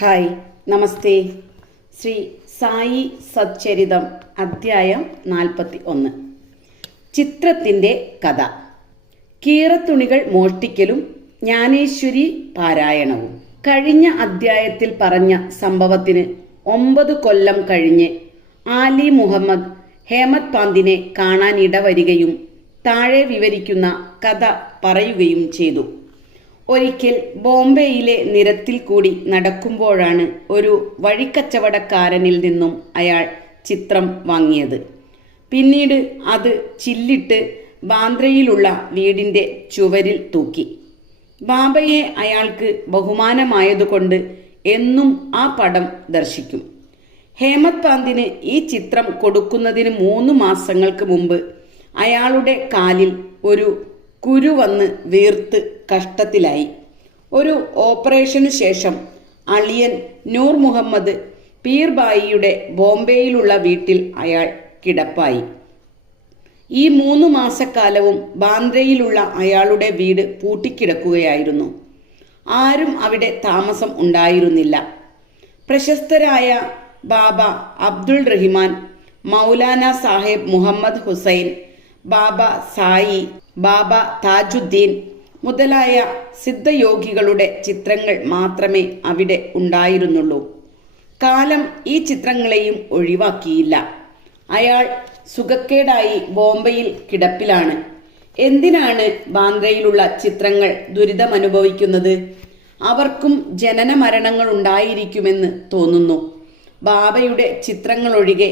Hi, നമസ്തേ. ശ്രീ സായി സച്ചരിതം അധ്യായം 41. ചിത്രത്തിൻ്റെ കഥ. കീറത്തുണികൾ മോഷ്ടിക്കലും ജ്ഞാനേശ്വരി പാരായണവും. കഴിഞ്ഞ അധ്യായത്തിൽ പറഞ്ഞ സംഭവത്തിന് 9 കൊല്ലം കഴിഞ്ഞ് ആലി മുഹമ്മദ് ഹേമത് പാന്തിനെ കാണാനിടവരികയും താഴെ വിവരിക്കുന്ന കഥ പറയുകയും ചെയ്തു. ഒരിക്കൽ ബോംബെയിലെ നിരത്തിൽ കൂടി നടക്കുമ്പോഴാണ് ഒരു വഴിക്കച്ചവടക്കാരനിൽ നിന്നും അയാൾ ചിത്രം വാങ്ങിയത്. പിന്നീട് അത് ചില്ലിട്ട് ബാന്ദ്രയിലുള്ള വീടിൻ്റെ ചുവരിൽ തൂക്കി. ബാബയെ അയാൾക്ക് ബഹുമാനമായതുകൊണ്ട് എന്നും ആ പടം ദർശിക്കും. ഹേമത് പാന്തിന് ഈ ചിത്രം കൊടുക്കുന്നതിന് 3 മാസങ്ങൾക്ക് മുമ്പ് അയാളുടെ കാലിൽ ഒരു കുരു വന്ന് വീർത്ത് കഷ്ടത്തിലായി. ഒരു ഓപ്പറേഷനു ശേഷം അളിയൻ നൂർ മുഹമ്മദ് പീർബായിയുടെ ബോംബെയിലുള്ള വീട്ടിൽ അയാൾ കിടപ്പായി. ഈ 3 മാസക്കാലവും ബാന്ദ്രയിലുള്ള അയാളുടെ വീട് പൂട്ടിക്കിടക്കുകയായിരുന്നു. ആരും അവിടെ താമസം ഉണ്ടായിരുന്നില്ല. പ്രശസ്തരായ ബാബ അബ്ദുൾ റഹിമാൻ, മൗലാന സാഹിബ് മുഹമ്മദ് ഹുസൈൻ, ബാബ സായി, ബാബ താജുദ്ദീൻ മുതലായ സിദ്ധയോഗികളുടെ ചിത്രങ്ങൾ മാത്രമേ അവിടെ ഉണ്ടായിരുന്നുള്ളൂ. കാലം ഈ ചിത്രങ്ങളെയും ഒഴിവാക്കിയില്ല. അയാൾ സുഖക്കേടായി ബോംബെയിൽ കിടപ്പിലാണ്. എന്തിനാണ് ബാന്ദ്രയിലുള്ള ചിത്രങ്ങൾ ദുരിതമനുഭവിക്കുന്നത്? അവർക്കും ജനന മരണങ്ങൾ ഉണ്ടായിരിക്കുമെന്ന് തോന്നുന്നു. ബാബയുടെ ചിത്രങ്ങളൊഴികെ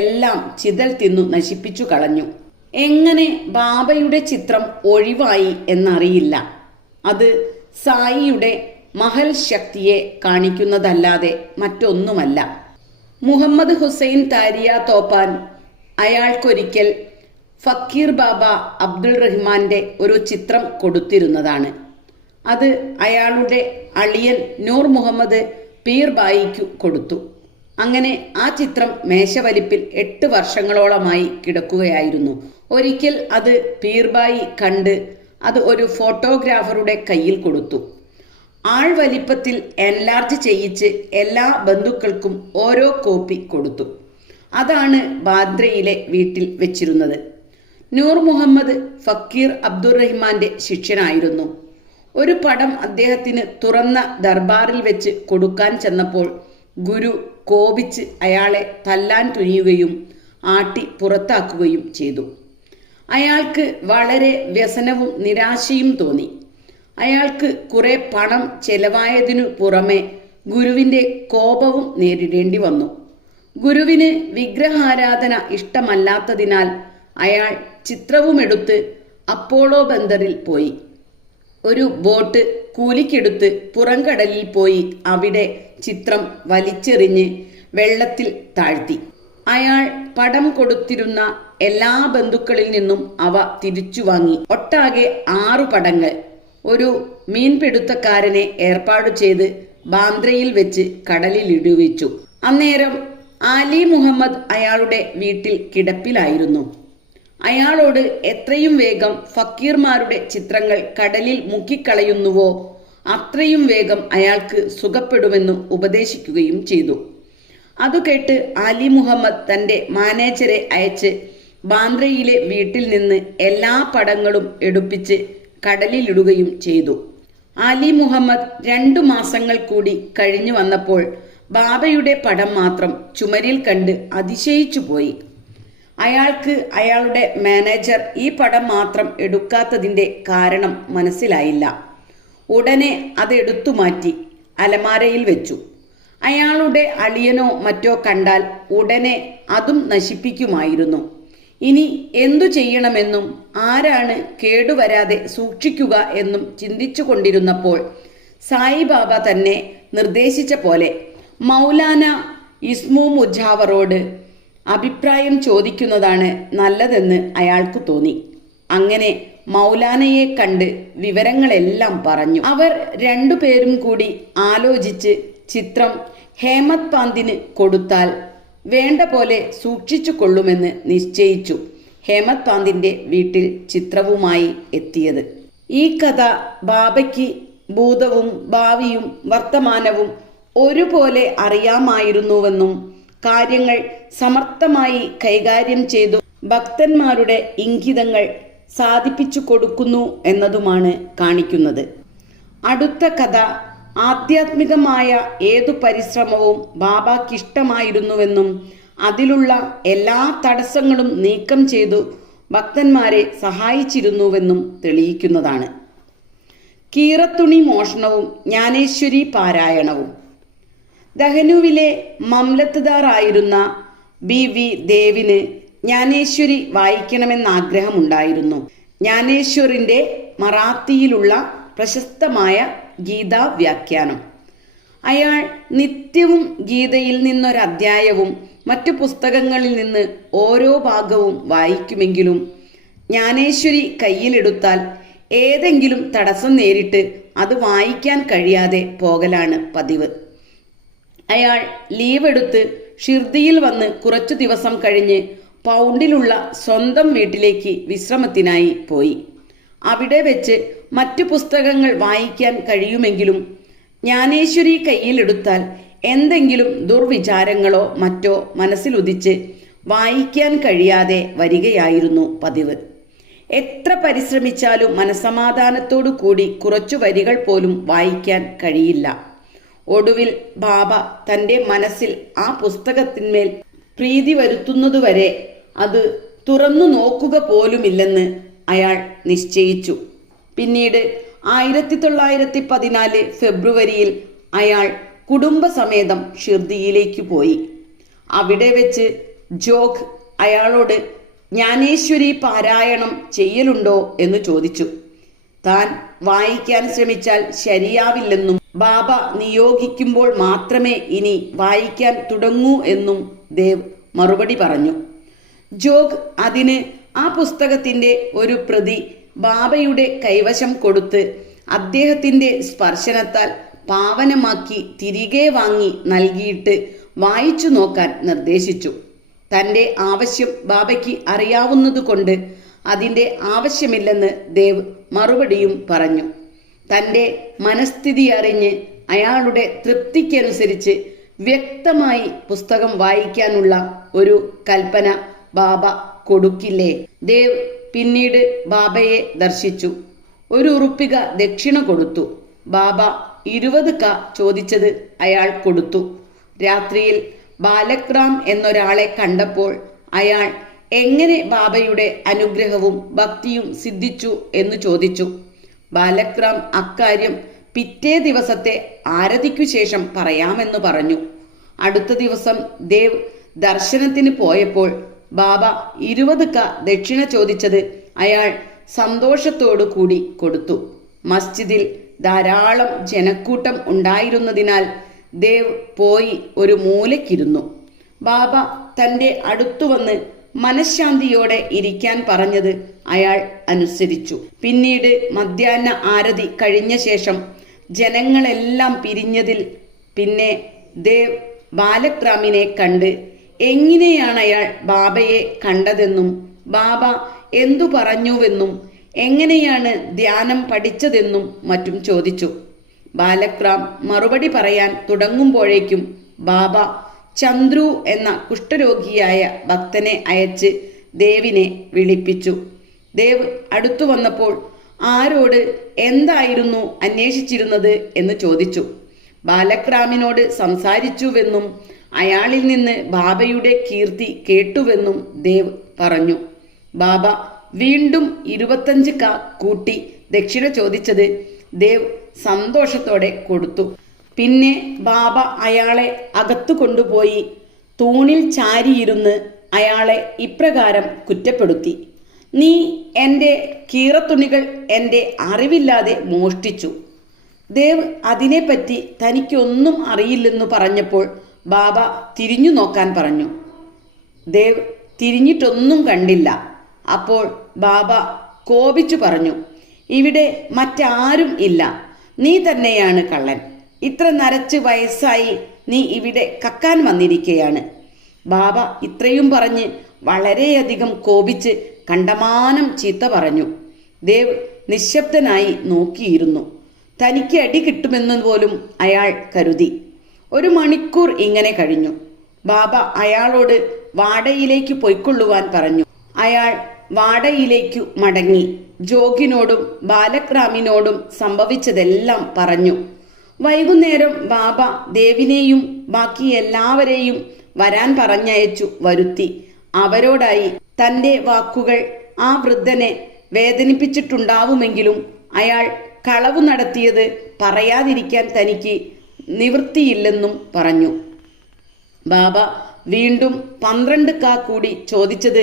എല്ലാം ചിതൽ തിന്നു നശിപ്പിച്ചു കളഞ്ഞു. എങ്ങനെ ബാബയുടെ ചിത്രം ഒഴിവായി എന്നറിയില്ല. അത് സായിയുടെ മഹൽ ശക്തിയെ കാണിക്കുന്നതല്ലാതെ മറ്റൊന്നുമല്ല. മുഹമ്മദ് ഹുസൈൻ താരിയ തോപ്പാൻ അയാൾക്കൊരിക്കൽ ഫക്കീർ ബാബ അബ്ദുൾ റഹ്മാന്റെ ഒരു ചിത്രം കൊടുത്തിരുന്നതാണ്. അത് അയാളുടെ അളിയൻ നൂർ മുഹമ്മദ് പീർബായിക്കു കൊടുത്തു. അങ്ങനെ ആ ചിത്രം മേശവലിപ്പിൽ 8 വർഷങ്ങളോളമായി കിടക്കുകയായിരുന്നു. ഒരിക്കൽ അത് പീർബായി കണ്ട് അത് ഒരു ഫോട്ടോഗ്രാഫറുടെ കയ്യിൽ കൊടുത്തു. ആൾ വലിപ്പത്തിൽ എൻലാർജ് ചെയ്യിച്ച് എല്ലാ ബന്ധുക്കൾക്കും ഓരോ കോപ്പി കൊടുത്തു. അതാണ് ബാന്ദ്രയിലെ വീട്ടിൽ വെച്ചിരുന്നത്. നൂർ മുഹമ്മദ് ഫക്കീർ അബ്ദുറഹിമാന്റെ ശിഷ്യനായിരുന്നു. ഒരു പടം അദ്ദേഹത്തിന് തുറന്ന ദർബാറിൽ വെച്ച് കൊടുക്കാൻ ചെന്നപ്പോൾ ഗുരു കോപിച്ച് അയാളെ തല്ലാൻ തുനിയുകയും ആട്ടി പുറത്താക്കുകയും ചെയ്തു. അയാൾക്ക് വളരെ വ്യസനവും നിരാശയും തോന്നി. അയാൾക്ക് കുറെ പണം ചെലവായതിനു പുറമെ ഗുരുവിൻ്റെ കോപവും നേരിടേണ്ടി വന്നു. ഗുരുവിന് വിഗ്രഹാരാധന ഇഷ്ടമല്ലാത്തതിനാൽ അയാൾ ചിത്രവുമെടുത്ത് അപ്പോളോ ബന്ദറിൽ പോയി. ഒരു ബോട്ട് കൂലിക്കെടുത്ത് പുറംകടലിൽ പോയി അവിടെ ചിത്രം വലിച്ചെറിഞ്ഞ് വെള്ളത്തിൽ താഴ്ത്തി. അയാൾ പടം കൊടുത്തിരുന്ന എല്ലാ ബന്ധുക്കളിൽ നിന്നും അവ തിരിച്ചു വാങ്ങി. ഒട്ടാകെ 6 പടങ്ങൾ ഒരു മീൻപിടുത്തക്കാരനെ ഏർപ്പാടു ചെയ്ത് ബാന്ദ്രയിൽ വെച്ച് കടലിൽ ഇടുവിച്ചു. അന്നേരം ആലി മുഹമ്മദ് അയാളുടെ വീട്ടിൽ കിടപ്പിലായിരുന്നു. അയാളോട് എത്രയും വേഗം ഫക്കീർമാരുടെ ചിത്രങ്ങൾ കടലിൽ മുക്കിക്കളയുന്നുവോ അത്രയും വേഗം അയാൾക്ക് സുഖപ്പെടുമെന്ന് ഉപദേശിക്കുകയും ചെയ്തു. അതു കേട്ട് ആലി മുഹമ്മദ് തൻ്റെ മാനേജരെ അയച്ച് ബാന്ദ്രയിലെ വീട്ടിൽ നിന്ന് എല്ലാ പടങ്ങളും എടുപ്പിച്ച് കടലിലിടുകയും ചെയ്തു. ആലി മുഹമ്മദ് 2 മാസങ്ങൾ കൂടി കഴിഞ്ഞു വന്നപ്പോൾ ബാബയുടെ പടം മാത്രം ചുമരിൽ കണ്ട് അതിശയിച്ചു പോയി. അയാൾക്ക് അയാളുടെ മാനേജർ ഈ പടം മാത്രം എടുക്കാത്തതിൻ്റെ കാരണം മനസ്സിലായില്ല. ഉടനെ അത് എടുത്തു മാറ്റി അലമാരയിൽ വെച്ചു. അയാളുടെ അളിയനോ മറ്റോ കണ്ടാൽ ഉടനെ അതും നശിപ്പിക്കുമായിരുന്നു. ഇനി എന്തു ചെയ്യണമെന്നും ആരാണ് കേടുവരാതെ സൂക്ഷിക്കുക എന്നും ചിന്തിച്ചു കൊണ്ടിരുന്നപ്പോൾ സായിബാബ തന്നെ നിർദ്ദേശിച്ച പോലെ മൗലാന ഇസ്മു മുജാവറോട് അഭിപ്രായം ചോദിക്കുന്നതാണ് നല്ലതെന്ന് അയാൾക്ക് തോന്നി. അങ്ങനെ മൗലാനയെ കണ്ട് വിവരങ്ങളെല്ലാം പറഞ്ഞു. അവർ 2 പേരും കൂടി ആലോചിച്ച് ചിത്രം ഹേമത് പാന്തിന് കൊടുത്താൽ വേണ്ട പോലെ സൂക്ഷിച്ചു കൊള്ളുമെന്ന് നിശ്ചയിച്ചു. ഹേമത് പാന്തിന്റെ വീട്ടിൽ ചിത്രവുമായി എത്തിയത്. ഈ കഥ ബാബയ്ക്ക് ഭൂതവും ഭാവിയും വർത്തമാനവും ഒരുപോലെ അറിയാമായിരുന്നുവെന്നും കാര്യങ്ങൾ സമർത്ഥമായി കൈകാര്യം ചെയ്തു ഭക്തന്മാരുടെ ഇംഗിതങ്ങൾ സാധിപ്പിച്ചു കൊടുക്കുന്നു എന്നതുമാണ് കാണിക്കുന്നത്. അടുത്ത കഥ ആധ്യാത്മികമായ ഏതു പരിശ്രമവും ബാബയ്ക്കിഷ്ടമായിരുന്നുവെന്നും അതിലുള്ള എല്ലാ തടസ്സങ്ങളും നീക്കം ചെയ്തു ഭക്തന്മാരെ സഹായിച്ചിരുന്നുവെന്നും തെളിയിക്കുന്നതാണ്. കീറത്തുണി മോഷണവും ജ്ഞാനേശ്വരി പാരായണവും. ദഹനുവിലെ മംലത്ത്ദാറായിരുന്ന BV ദേവിന് ജ്ഞാനേശ്വരി വായിക്കണമെന്നാഗ്രഹമുണ്ടായിരുന്നു. ജ്ഞാനേശ്വറിൻ്റെ മറാത്തിയിലുള്ള പ്രശസ്തമായ ഗീതാ വ്യാഖ്യാനം. അയാൾ നിത്യവും ഗീതയിൽ നിന്നൊരധ്യായവും മറ്റു പുസ്തകങ്ങളിൽ നിന്ന് ഓരോ ഭാഗവും വായിക്കുമെങ്കിലും ജ്ഞാനേശ്വരി കയ്യിലെടുത്താൽ ഏതെങ്കിലും തടസ്സം നേരിട്ട് അത് വായിക്കാൻ കഴിയാതെ പോകലാണ് പതിവ്. അയാൾ ലീവെടുത്ത് ഷിർദിയിൽ വന്ന് കുറച്ചു ദിവസം കഴിഞ്ഞ് പൗണ്ടിലുള്ള സ്വന്തം വീട്ടിലേക്ക് വിശ്രമത്തിനായി പോയി. അവിടെ വെച്ച് മറ്റു പുസ്തകങ്ങൾ വായിക്കാൻ കഴിയുമെങ്കിലും ജ്ഞാനേശ്വരി കയ്യിലെടുത്താൽ എന്തെങ്കിലും ദുർവിചാരങ്ങളോ മറ്റോ മനസ്സിലുദിച്ച് വായിക്കാൻ കഴിയാതെ വരികയായിരുന്നു പതിവ്. എത്ര പരിശ്രമിച്ചാലും മനസ്സമാധാനത്തോടു കൂടി കുറച്ചു വരികൾ പോലും വായിക്കാൻ കഴിയില്ല. ഒടുവിൽ ബാബ തൻ്റെ മനസ്സിൽ ആ പുസ്തകത്തിന്മേൽ പ്രീതി വരുത്തുന്നതുവരെ അത് തുറന്നു നോക്കുക പോലുമില്ലെന്ന് അയാൾ നിശ്ചയിച്ചു. പിന്നീട് 1914 ഫെബ്രുവരിയിൽ അയാൾ കുടുംബസമേതം ഷിർദിയിലേക്ക് പോയി. അവിടെ വെച്ച് ജോഗ് അയാളോട് ജ്ഞാനേശ്വരി പാരായണം ചെയ്യലുണ്ടോ എന്ന് ചോദിച്ചു. താൻ വായിക്കാൻ ശ്രമിച്ചാൽ ശരിയാവില്ലെന്നും ബാബ നിയോഗിക്കുമ്പോൾ മാത്രമേ ഇനി വായിക്കാൻ തുടങ്ങൂ എന്നും ദേവ് മറുപടി പറഞ്ഞു. ജോഗ് അതിന് ആ പുസ്തകത്തിൻ്റെ ഒരു പ്രതി ബാബയുടെ കൈവശം കൊടുത്ത് അദ്ദേഹത്തിൻ്റെ സ്പർശനത്താൽ പാവനമാക്കി തിരികെ വാങ്ങി നൽകിയിട്ട് വായിച്ചു നോക്കാൻ നിർദ്ദേശിച്ചു. തൻ്റെ ആവശ്യം ബാബയ്ക്ക് അറിയാവുന്നതുകൊണ്ട് അതിൻ്റെ ആവശ്യമില്ലെന്ന് ദേവ് മറുപടിയും പറഞ്ഞു. തൻ്റെ മനസ്ഥിതി അറിഞ്ഞ് അയാളുടെ തൃപ്തിക്കനുസരിച്ച് വ്യക്തമായി പുസ്തകം വായിക്കാനുള്ള ഒരു കൽപ്പന ബാബ കൊടുക്കില്ലേ? ദേവ് പിന്നീട് ബാബയെ ദർശിച്ചു. ഒരു ഉറുപ്പിക ദക്ഷിണ കൊടുത്തു. ബാബ 20 ക ചോദിച്ചത് അയാൾ കൊടുത്തു. രാത്രിയിൽ ബാലക്രാം എന്നൊരാളെ കണ്ടപ്പോൾ അയാൾ എങ്ങനെ ബാബയുടെ അനുഗ്രഹവും ഭക്തിയും സിദ്ധിച്ചു എന്ന് ചോദിച്ചു. ബാലക്രാം അക്കാര്യം പിറ്റേ ദിവസത്തെ ആരതിക്കു ശേഷം പറയാമെന്ന് പറഞ്ഞു. അടുത്ത ദിവസം ദേവ് ദർശനത്തിന് പോയപ്പോൾ ബാബ 20 ക ദക്ഷിണ ചോദിച്ചത് അയാൾ സന്തോഷത്തോടു കൂടി കൊടുത്തു. മസ്ജിദിൽ ധാരാളം ജനക്കൂട്ടം ഉണ്ടായിരുന്നതിനാൽ ദേവ് പോയി ഒരു മൂലയ്ക്കിരുന്നു. ബാബ തൻ്റെ അടുത്തു വന്ന് മനഃശാന്തിയോടെ ഇരിക്കാൻ പറഞ്ഞത് അയാൾ അനുസരിച്ചു. പിന്നീട് മധ്യാഹ്ന ആരതി കഴിഞ്ഞ ശേഷം ജനങ്ങളെല്ലാം പിരിഞ്ഞതിൽ പിന്നെ ദേവ് ബാലക്രാമിനെ കണ്ട് എങ്ങനെയാണ് അയാൾ ബാബയെ കണ്ടതെന്നും ബാബ എന്തു പറഞ്ഞുവെന്നും എങ്ങനെയാണ് ധ്യാനം പഠിച്ചതെന്നും മറ്റും ചോദിച്ചു. ബാലക്രാം മറുപടി പറയാൻ തുടങ്ങുമ്പോഴേക്കും ബാബ ചന്ദ്രു എന്ന കുഷ്ഠരോഗിയായ ഭക്തനെ അയച്ച് ദേവിനെ വിളിപ്പിച്ചു. ദേവ് അടുത്തു വന്നപ്പോൾ ആരോട് എന്തായിരുന്നു അന്വേഷിച്ചിരുന്നത് എന്ന് ചോദിച്ചു. ബാലക്രാമിനോട് സംസാരിച്ചുവെന്നും അയാളിൽ നിന്ന് ബാബയുടെ കീർത്തി കേട്ടുവെന്നും ദേവ് പറഞ്ഞു. ബാബ വീണ്ടും 25 ക കൂട്ടി ദക്ഷിണ ചോദിച്ചത് ദേവ് സന്തോഷത്തോടെ കൊടുത്തു. പിന്നെ ബാബ അയാളെ അകത്തു കൊണ്ടുപോയി തൂണിൽ ചാരിയിരുന്ന് അയാളെ ഇപ്രകാരം കുറ്റപ്പെടുത്തി: നീ എൻ്റെ കീറത്തുണികൾ എൻ്റെ അറിവില്ലാതെ മോഷ്ടിച്ചു. ദേവ് അതിനെപ്പറ്റി തനിക്കൊന്നും അറിയില്ലെന്നു പറഞ്ഞപ്പോൾ ബാബ തിരിഞ്ഞു നോക്കാൻ പറഞ്ഞു. ദേവ് തിരിഞ്ഞിട്ടൊന്നും കണ്ടില്ല. അപ്പോൾ ബാബ കോപിച്ചു പറഞ്ഞു: ഇവിടെ മറ്റാരും ഇല്ല, നീ തന്നെയാണ് കള്ളൻ. ഇത്ര നരച്ച് വയസ്സായി നീ ഇവിടെ കക്കാൻ വന്നിരിക്കുകയാണ്. ബാബ ഇത്രയും പറഞ്ഞ് വളരെയധികം കോപിച്ച് കണ്ടമാനം ചീത്ത പറഞ്ഞു. ദേവ് നിശബ്ദനായി നോക്കിയിരുന്നു. തനിക്ക് അടി കിട്ടുമെന്ന് പോലും അയാൾ കരുതി. 1 മണിക്കൂർ ഇങ്ങനെ കഴിഞ്ഞു. ബാബ അയാളോട് വാടയിലേക്ക് പൊയ്ക്കൊള്ളുവാൻ പറഞ്ഞു. അയാൾ വാടയിലേക്കു മടങ്ങി ജോഗിനോടും ബാലക്രാമിനോടും സംഭവിച്ചതെല്ലാം പറഞ്ഞു. വൈകുന്നേരം ബാബ ദേവിനെയും ബാക്കി എല്ലാവരെയും വരാൻ പറഞ്ഞയച്ചു വരുത്തി. അവരോടായി തൻ്റെ വാക്കുകൾ ആ വൃദ്ധനെ വേദനിപ്പിച്ചിട്ടുണ്ടാവുമെങ്കിലും അയാൾ കളവു നടത്തിയത് പറയാതിരിക്കാൻ തനിക്ക് നിവൃത്തിയില്ലെന്നും പറഞ്ഞു. ബാബ വീണ്ടും 12 കാ കൂടി ചോദിച്ചത്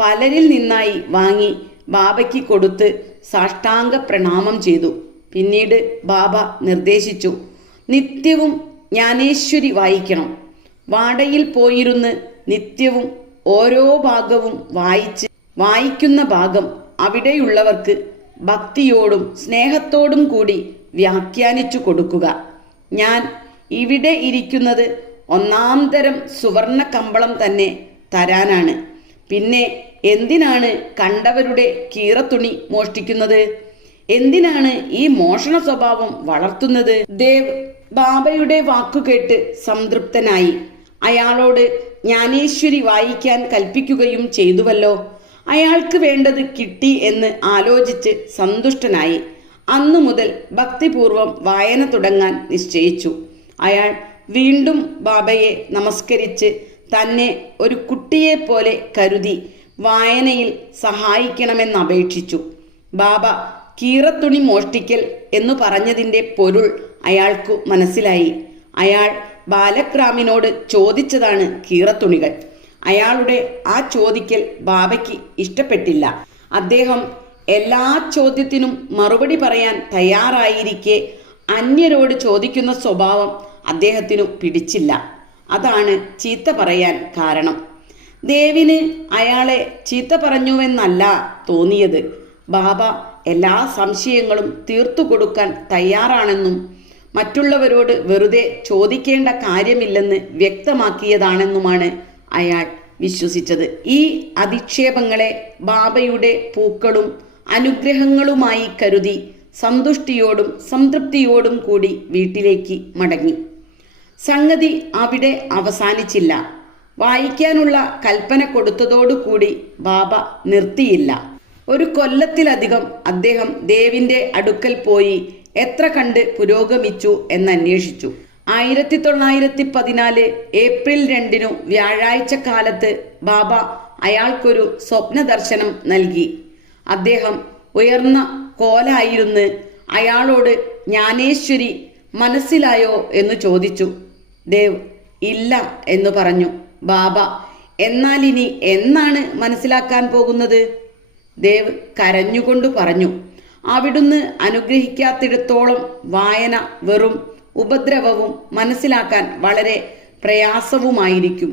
പലരിൽ നിന്നായി വാങ്ങി ബാബയ്ക്ക് കൊടുത്ത് സാഷ്ടാംഗ പ്രണാമം ചെയ്തു. പിന്നീട് ബാബ നിർദ്ദേശിച്ചു, നിത്യവും ജ്ഞാനേശ്വരി വായിക്കണം. വാടയിൽ പോയിരുന്ന് നിത്യവും ഓരോ ഭാഗവും വായിക്കുന്ന ഭാഗം അവിടെയുള്ളവർക്ക് ഭക്തിയോടും സ്നേഹത്തോടും കൂടി വ്യാഖ്യാനിച്ചു കൊടുക്കുക. ഞാൻ ഇവിടെ ഇരിക്കുന്നത് 1-ാം തരം സുവർണ കമ്പളം തന്നെ തരാനാണ്. പിന്നെ എന്തിനാണ് കണ്ടവരുടെ കീറത്തുണി മോഷ്ടിക്കുന്നത്? എന്തിനാണ് ഈ മോഷണ സ്വഭാവം വളർത്തുന്നത്? ദേവ് ബാബയുടെ വാക്കുകേട്ട് സംതൃപ്തനായി. അയാളോട് ജ്ഞാനേശ്വരി വായിക്കാൻ കൽപ്പിക്കുകയും ചെയ്തുവല്ലോ. അയാൾക്ക് വേണ്ടത് കിട്ടി എന്ന് ആലോചിച്ച് സന്തുഷ്ടനായി. അന്നു മുതൽ ഭക്തിപൂർവം വായന തുടങ്ങാൻ നിശ്ചയിച്ചു. അയാൾ വീണ്ടും ബാബയെ നമസ്കരിച്ച് തന്നെ ഒരു കുട്ടിയെപ്പോലെ കരുതി വായനയിൽ സഹായിക്കണമെന്നപേക്ഷിച്ചു. ബാബ കീറത്തുണി മോഷ്ടിക്കൽ എന്നു പറഞ്ഞതിൻ്റെ പൊരുൾ അയാൾക്കു മനസ്സിലായി. അയാൾ ബാലക്രാമിനോട് ചോദിച്ചതാണ് കീറത്തുണികൾ. അയാളുടെ ആ ചോദിക്കൽ ബാബയ്ക്ക് ഇഷ്ടപ്പെട്ടില്ല. അദ്ദേഹം എല്ലാ ചോദ്യത്തിനും മറുപടി പറയാൻ തയ്യാറായിരിക്കെ അന്യരോട് ചോദിക്കുന്ന സ്വഭാവം അദ്ദേഹത്തിനു പിടിച്ചില്ല. അതാണ് ചീത്ത പറയാൻ കാരണം. ദേവിന് അയാളെ ചീത്ത പറഞ്ഞുവെന്നല്ല തോന്നിയത്. ബാബ എല്ലാ സംശയങ്ങളും തീർത്തു കൊടുക്കാൻ തയ്യാറാണെന്നും മറ്റുള്ളവരോട് വെറുതെ ചോദിക്കേണ്ട കാര്യമില്ലെന്ന് വ്യക്തമാക്കിയതാണെന്നുമാണ് അയാൾ വിശ്വസിച്ചത്. ഈ അധിക്ഷേപങ്ങളെ ബാബയുടെ പൂക്കളും അനുഗ്രഹങ്ങളുമായി കരുതി സന്തുഷ്ടിയോടും സംതൃപ്തിയോടും കൂടി വീട്ടിലേക്ക് മടങ്ങി. സംഗതി അവിടെ അവസാനിച്ചില്ല. വായിക്കാനുള്ള കൽപ്പന കൊടുത്തതോടുകൂടി ബാബ നിർത്തിയില്ല. 1 കൊല്ലത്തിലധികം അദ്ദേഹം ദേവിന്റെ അടുക്കൽ പോയി എത്ര കണ്ട് പുരോഗമിച്ചു എന്നന്വേഷിച്ചു. 1914 ഏപ്രിൽ 2 വ്യാഴാഴ്ച കാലത്ത് ബാബ അയാൾക്കൊരു സ്വപ്ന ദർശനം നൽകി. അദ്ദേഹം ഉയർന്ന കോലായിരുന്ന് അയാളോട് ജ്ഞാനേശ്വരി മനസ്സിലായോ എന്ന് ചോദിച്ചു. ദേവ് ഇല്ല എന്ന് പറഞ്ഞു. ബാബ എന്നാൽ ഇനി എന്നാണ് മനസ്സിലാക്കാൻ പോകുന്നത്? ദേവ് കരഞ്ഞുകൊണ്ട് പറഞ്ഞു, അവിടുന്ന് അനുഗ്രഹിക്കാത്തിടത്തോളം വായന വെറും ഉപദ്രവവും മനസ്സിലാക്കാൻ വളരെ പ്രയാസവുമായിരിക്കും.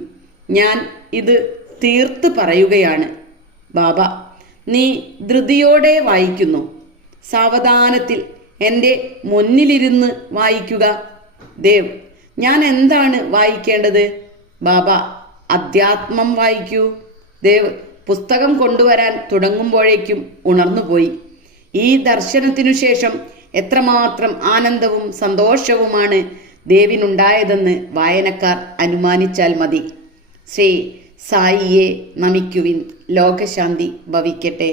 ഞാൻ ഇത് തീർത്ത് പറയുകയാണ്. ബാബ, നീ ധൃതിയോടെ വായിക്കുന്നു. സാവധാനത്തിൽ എൻ്റെ മുന്നിലിരുന്ന് വായിക്കുക. ദേവ്, ഞാൻ എന്താണ് വായിക്കേണ്ടത്? ബാബ, അധ്യാത്മം വായിക്കൂ. ദേവ് പുസ്തകം കൊണ്ടുവരാൻ തുടങ്ങുമ്പോഴേക്കും ഉണർന്നുപോയി. ഈ ദർശനത്തിനു ശേഷം എത്രമാത്രം ആനന്ദവും സന്തോഷവുമാണ് ദേവിനുണ്ടായതെന്ന് വായനക്കാർ അനുമാനിച്ചാൽ മതി. ശ്രീ സായിയെ നമിക്കുവിൻ. ലോകശാന്തി ഭവിക്കട്ടെ.